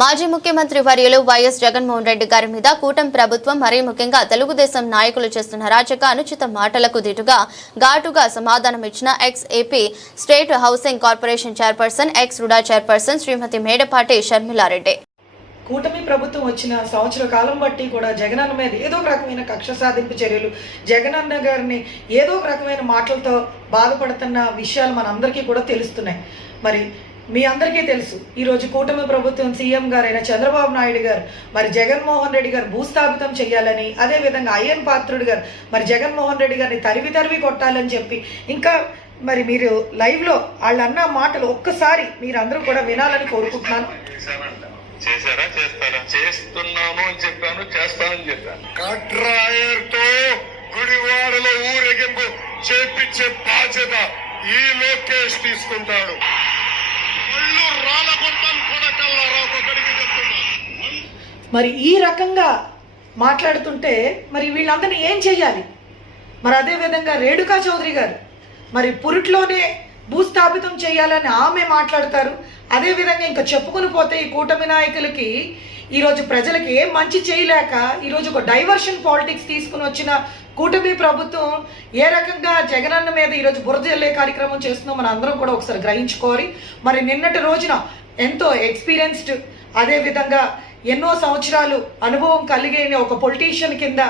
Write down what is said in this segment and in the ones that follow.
మాజీ ముఖ్యమంత్రి వర్యులు వైఎస్ జగన్మోహన్ రెడ్డి గారి మీద కూటమి ప్రభుత్వం మరీ ముఖ్యంగా తెలుగుదేశం నాయకులు చేస్తున్న రాజక అనుచిత మాటలకు ఘాటుగా సమాధానం ఇచ్చిన ex AP state housing corporation chairperson ex RUDA chairperson Shrimati Medapati Sharmila Reddy. కూటమి ప్రభుత్వం వచ్చిన సంవత్సర కాలం బట్టి కూడా జగనన్న మీద ఏదో ఒక రకమైన కక్ష సాధింపు చర్యలు, జగనన్న గారిని ఏదో ఒక రకమైన మాటలతో బాధపడుతున్న విషయాలు మనందరికీ కూడా తెలుస్తున్నాయి. మరి మీ అందరికీ తెలుసు, ఈరోజు కూటమి ప్రభుత్వం సీఎం గారైన చంద్రబాబు నాయుడు గారు మరి జగన్మోహన్ రెడ్డి గారు భూస్థాపితం చేయాలని, అదేవిధంగా అయ్యన్ పాత్రుడు గారు మరి జగన్మోహన్ రెడ్డి గారిని తరివి కొట్టాలని చెప్పి, ఇంకా మరి మీరు లైవ్లో వాళ్ళు అన్న మాటలు ఒక్కసారి మీరందరూ కూడా వినాలని కోరుకుంటున్నాను. చేశారా? చేస్తారా? చేస్తున్నాను అని చెప్పాను, చేస్తానని చెప్పాను. కట్రాయర్తో గుడివాడలో ఊరేగింపు చేపించే బాధ్యత ఈ లోకేష్ తీసుకుంటాడు. మరి ఈ రకంగా మాట్లాడుతుంటే మరి వీళ్ళందరినీ ఏం చెయ్యాలి? మరి అదేవిధంగా రేణుకా చౌదరి గారు మరి పురిట్లోనే భూస్థాపితం చేయాలని ఆమె మాట్లాడతారు. అదేవిధంగా ఇంకా చెప్పుకుని పోతే ఈ కూటమి నాయకులకి ఈరోజు ప్రజలకి ఏం మంచి చేయలేక ఈరోజు ఒక డైవర్షన్ పాలిటిక్స్ తీసుకుని వచ్చిన కూటమి ప్రభుత్వం ఏ రకంగా జగనన్న మీద ఈరోజు బురద జల్లే కార్యక్రమం చేస్తుందో మనం అందరం కూడా ఒకసారి గ్రహించుకోవాలి. మరి నిన్నటి రోజున ఎంతో ఎక్స్పీరియన్స్డ్, అదేవిధంగా ఎన్నో సంవత్సరాలు అనుభవం కలిగిన ఒక పొలిటీషియన్ కింద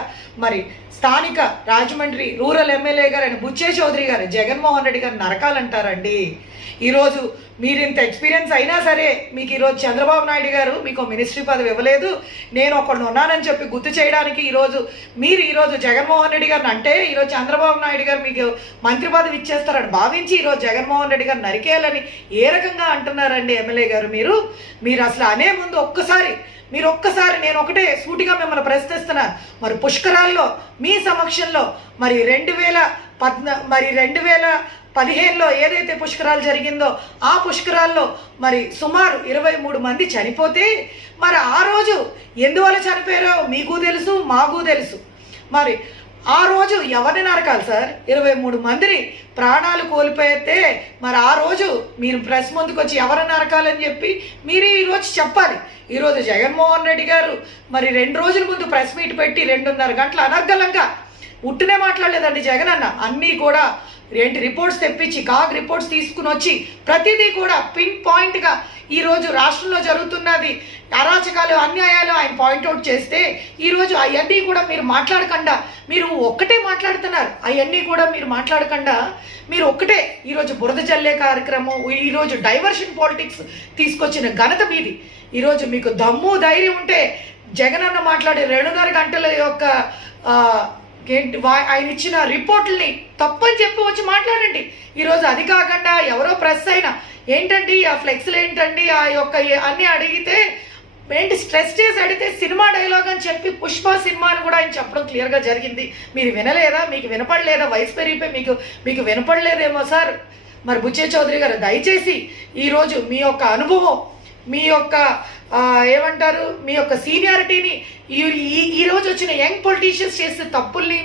మరి స్థానిక రాజమండ్రి రూరల్ ఎమ్మెల్యే గారు అయిన బుచ్చే చౌదరి గారు జగన్మోహన్ రెడ్డి గారు నరకాలంటారండి. ఈరోజు మీరు ఇంత ఎక్స్పీరియన్స్ అయినా సరే మీకు ఈరోజు చంద్రబాబు నాయుడు గారు మీకు మినిస్ట్రీ పదవి ఇవ్వలేదు, నేను ఒకళ్ళు ఉన్నానని చెప్పి గుర్తు చేయడానికి ఈరోజు జగన్మోహన్ రెడ్డి గారిని అంటే ఈరోజు చంద్రబాబు నాయుడు గారు మీకు మంత్రి పదవి ఇచ్చేస్తారని భావించి ఈరోజు జగన్మోహన్ రెడ్డి గారు నరికేయాలని ఏ రకంగా అంటున్నారండి ఎమ్మెల్యే గారు? మీరు అసలు అనే ముందు ఒక్కసారి నేను ఒకటే సూటిగా మిమ్మల్ని ప్రశ్నిస్తున్నాను. మరి పుష్కరాల్లో మీ సమక్షంలో మరి 2015లో ఏదైతే పుష్కరాలు జరిగిందో ఆ పుష్కరాల్లో మరి సుమారు 23 మంది చనిపోతే మరి ఆ రోజు ఎందువల్ల చనిపోయారో మీకు తెలుసు, మాకు తెలుసు. మరి ఆ రోజు ఎవరిని నరకాలి సార్? 23 మందిని ప్రాణాలు కోల్పోతే మరి ఆ రోజు మీరు ప్రెస్ ముందుకు వచ్చి ఎవరిని నరకాలని చెప్పి మీరు ఈరోజు చెప్పాలి. ఈరోజు జగన్మోహన్ రెడ్డి గారు మరి 2 రోజుల ముందు ప్రెస్ మీట్ పెట్టి 2.5 గంటల అనర్గళంగా ఉట్టినే మాట్లాడలేదండి జగన్ అన్న. అన్నీ కూడా రిపోర్ట్స్ తెప్పించి రిపోర్ట్స్ తీసుకుని వచ్చి ప్రతిదీ కూడా పిన్ పాయింట్గా ఈరోజు రాష్ట్రంలో జరుగుతున్నది అరాచకాలు, అన్యాయాలు ఆయన పాయింట్అవుట్ చేస్తే ఈరోజు అవన్నీ కూడా మీరు మాట్లాడకుండా మీరు ఒక్కటే మాట్లాడుతున్నారు. అవన్నీ కూడా మీరు మాట్లాడకుండా మీరు ఒక్కటే ఈరోజు బురద జల్లే కార్యక్రమం, ఈరోజు డైవర్షన్ పాలిటిక్స్ తీసుకొచ్చిన ఘనత మీది. ఈరోజు మీకు దమ్ము ధైర్యం ఉంటే జగన్ అన్న మాట్లాడే 2.5 గంటల యొక్క ఆయన ఇచ్చిన రిపోర్టుల్ని తప్పని చెప్పి వచ్చి మాట్లాడండి. ఈరోజు అది కాకుండా ఎవరో ప్రెస్ అయినా ఏంటండి ఆ ఫ్లెక్స్లు ఏంటండి ఆ యొక్క అన్నీ అడిగితే ఏంటి స్ట్రెస్ చేసి అడిగితే సినిమా డైలాగ్ అని చెప్పి పుష్ప సినిమా అని కూడా ఆయన చెప్పడం క్లియర్గా జరిగింది. మీరు వినలేదా? మీకు వినపడలేదా? వయసు పెరిగిపోయి మీకు వినపడలేదేమో సార్. మరి బుచ్చే చౌదరి గారు దయచేసి ఈరోజు మీ యొక్క అనుభవం, మీ యొక్క ఏమంటారు మీ యొక్క సీనియారిటీని ఈరోజు వచ్చిన యంగ్ పొలిటీషియన్స్ చేసే తప్పుల్ని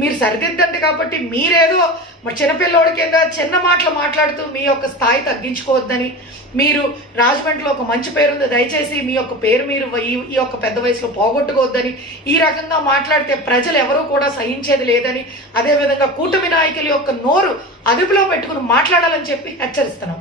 మీరు సరిదిద్దండి. కాబట్టి మీరేదో మరి చిన్నపిల్లోడి కింద చిన్న మాటలు మాట్లాడుతూ మీ యొక్క స్థాయి తగ్గించుకోవద్దని, మీరు రాజమండ్రిలో ఒక మంచి పేరుంది, దయచేసి మీ యొక్క పేరు మీరు ఈ యొక్క పెద్ద వయసులో పోగొట్టుకోవద్దని, ఈ రకంగా మాట్లాడితే ప్రజలు ఎవరూ కూడా సహించేది లేదని, అదేవిధంగా కూటమి నాయకుల యొక్క నోరు అదుపులో పెట్టుకుని మాట్లాడాలని చెప్పి హెచ్చరిస్తున్నాం.